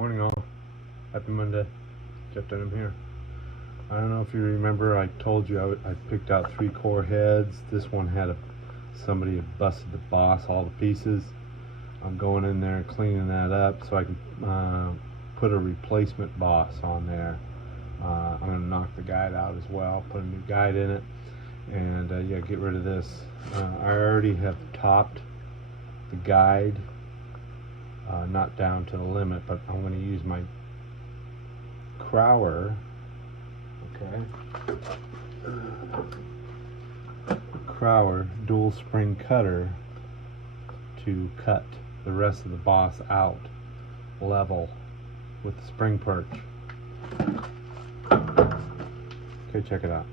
Morning all. Happy Monday. Jeff Denham here. I don't know if you remember, I told you I picked out 3 core heads. This one had somebody had busted the boss, all the pieces. I'm going in there and cleaning that up so I can put a replacement boss on there. I'm going to knock the guide out as well, put a new guide in it, and yeah, get rid of this. I already have topped the guide, not down to the limit, but I'm going to use my Crower, Crower dual spring cutter to cut the rest of the boss out level with the spring perch. Okay, check it out.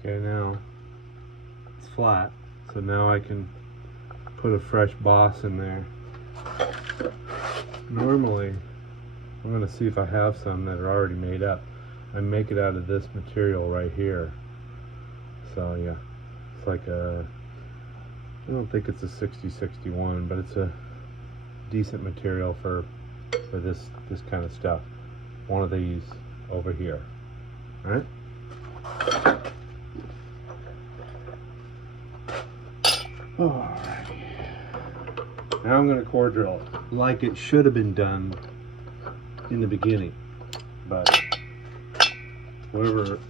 Okay, now it's flat, so now I can put a fresh boss in there. Normally, I'm going to see if I have some that are already made up. I make it out of this material right here. So yeah, it's like I don't think it's a 6061, but it's a decent material for this kind of stuff. One of these over here. All right. Alrighty. Now I'm going to core drill it like it should have been done in the beginning, but whoever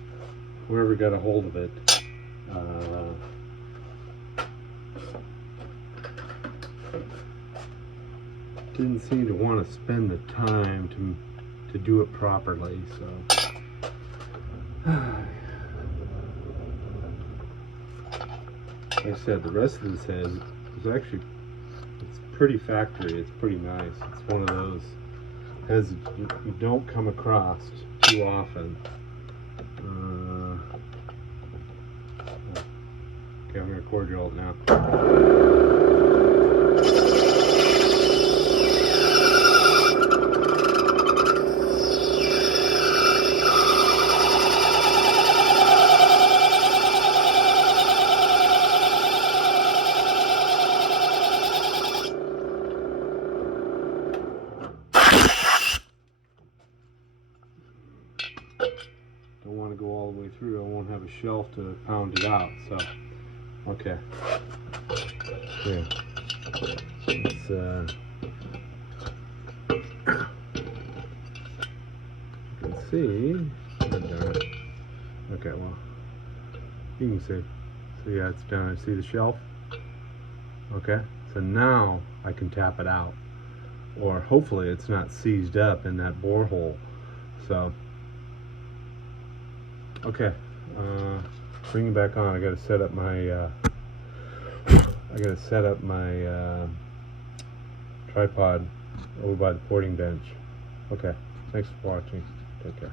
got a hold of it didn't seem to want to spend the time to do it properly, so like I said, the rest of this head is actually, it's pretty factory. It's pretty nice. It's one of those heads that you don't come across too often. Okay, I'm going to core drill it now. Don't want to go all the way through. I won't have a shelf to pound it out. So, okay. Yeah. It's you can see. Okay, well, you can see. So yeah, it's down. See the shelf? Okay. So now I can tap it out, or hopefully it's not seized up in that borehole. So. Okay, bring it back on. I got to set up my tripod over by the porting bench. Okay, thanks for watching. Take care.